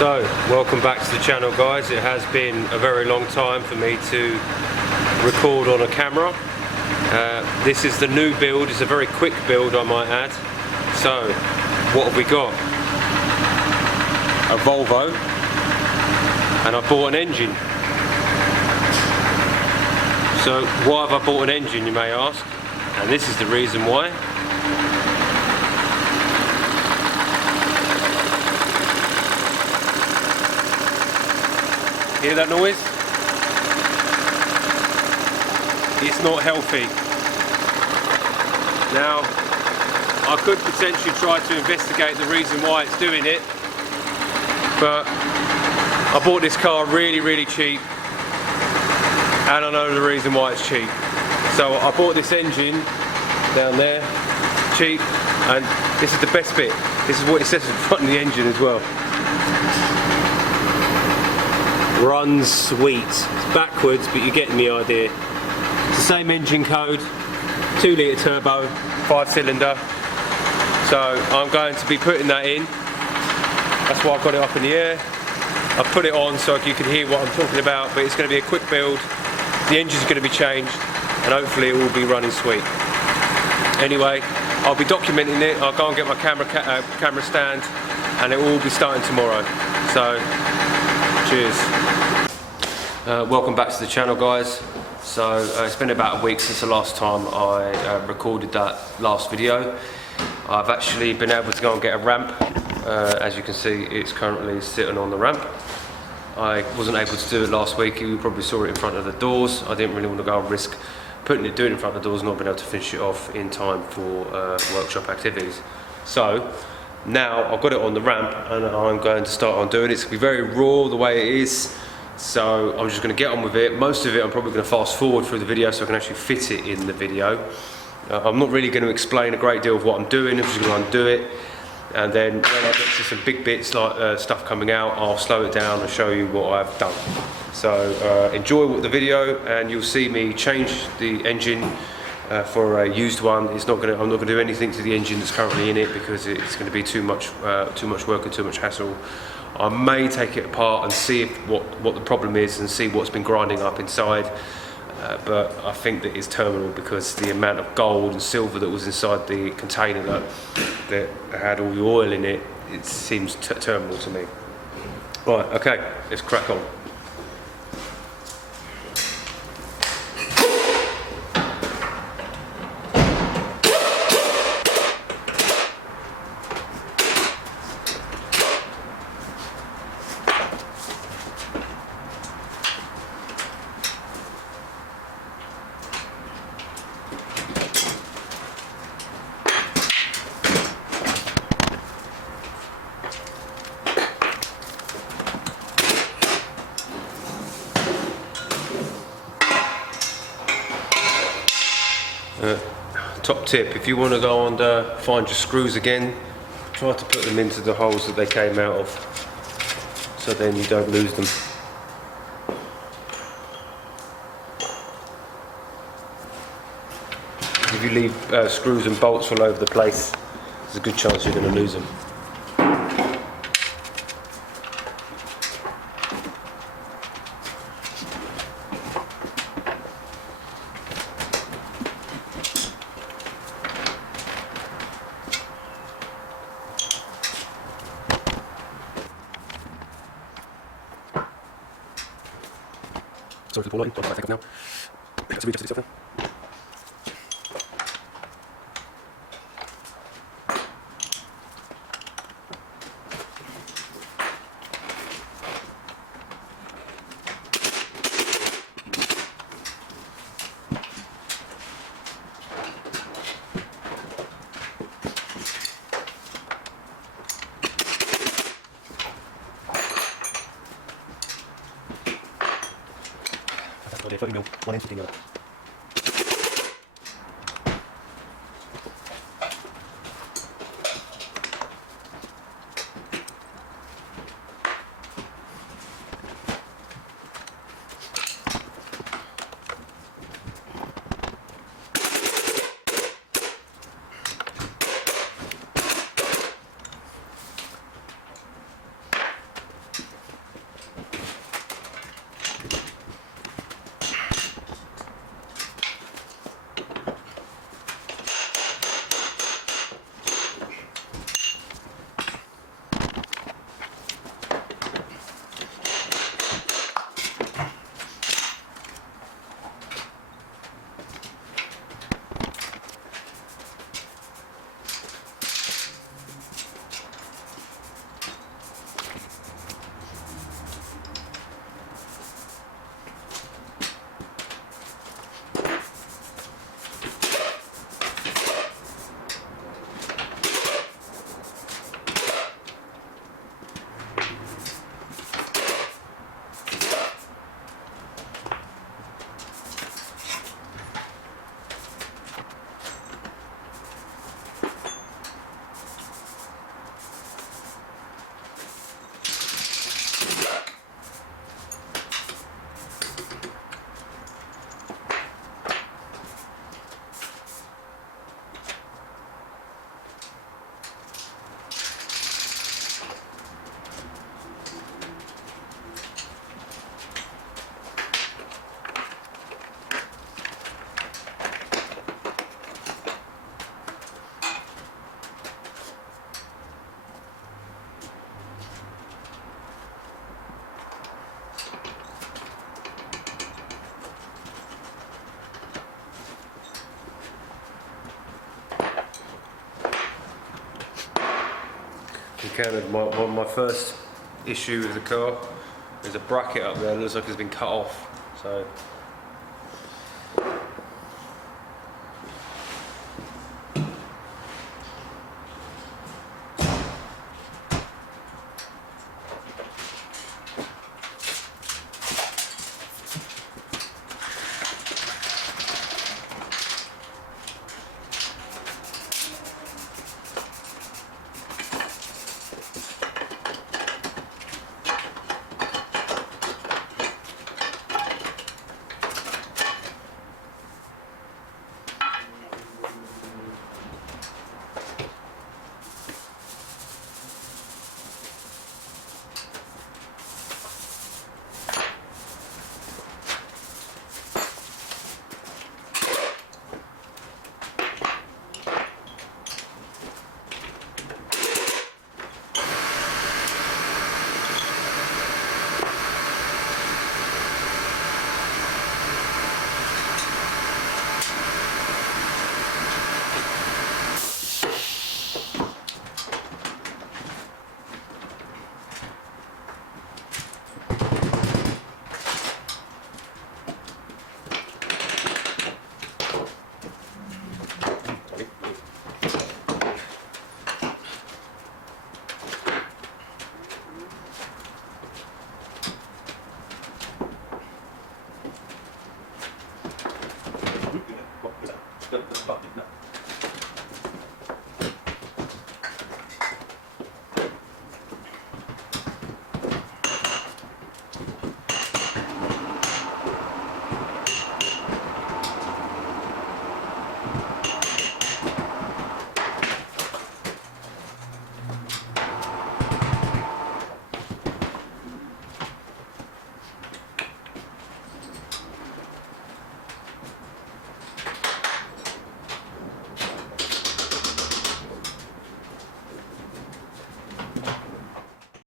So, welcome back to the channel, guys. It has been a very long time for me to record on a camera. This is the new build. It's a very quick build, I might add. So, what have we got? A Volvo, and I bought an engine. So, why have I bought an engine, you may ask? And this is the reason why. Hear that noise? It's not healthy. Now, I could potentially try to investigate the reason why it's doing it, but I bought this car really cheap, and I know the reason why it's cheap. So I bought this engine down there, cheap, and this is the best bit. This is what it says in front of the engine as well. Runs sweet. It's backwards, but you're getting the idea. It's the same engine code, 2 litre turbo, 5-cylinder. So I'm going to be putting that in. That's why I've got it up in the air. I've put it on so you can hear what I'm talking about, but it's going to be a quick build. The engine's going to be changed, and hopefully it will be running sweet. Anyway, I'll be documenting it. I'll go and get my camera stand, and it will be starting tomorrow. So, cheers. Welcome back to the channel, guys. So it's been about a week since the last time I recorded that last video. I've actually been able to go and get a ramp. As you can see, it's currently sitting on the ramp. I wasn't able to do it last week. You probably saw it in front of the doors. I didn't really want to go and risk doing it in front of the doors, not being able to finish it off in time for workshop activities. So now I've got it on the ramp, and I'm going to start on doing it. It's going to be very raw the way it is, so I'm just going to get on with it. Most of it I'm probably going to fast forward through the video so I can actually fit it in the video. I'm not really going to explain a great deal of what I'm doing. I'm just going to undo it, and then when I get to some big bits like stuff coming out, I'll slow it down and show you what I've done. So enjoy the video, and you'll see me change the engine for a used one. I'm not going to do anything to the engine that's currently in it, because it's going to be too much work and too much hassle. I may take it apart and see what the problem is, and see what's been grinding up inside. But I think that it's terminal, because the amount of gold and silver that was inside the container that had all the oil in it, it seems terminal to me. Right, okay, let's crack on. Top tip, if you want to go and find your screws again, try to put them into the holes that they came out of, so then you don't lose them. If you leave screws and bolts all over the place, there's a good chance you're going to lose them. Sorry for the poor lighting, I'll take off now. Let's readjust this up now. That's 30 mil, 1 inch 15 mil. encountered my first issue with the car. There's a bracket up there, looks like it's been cut off. So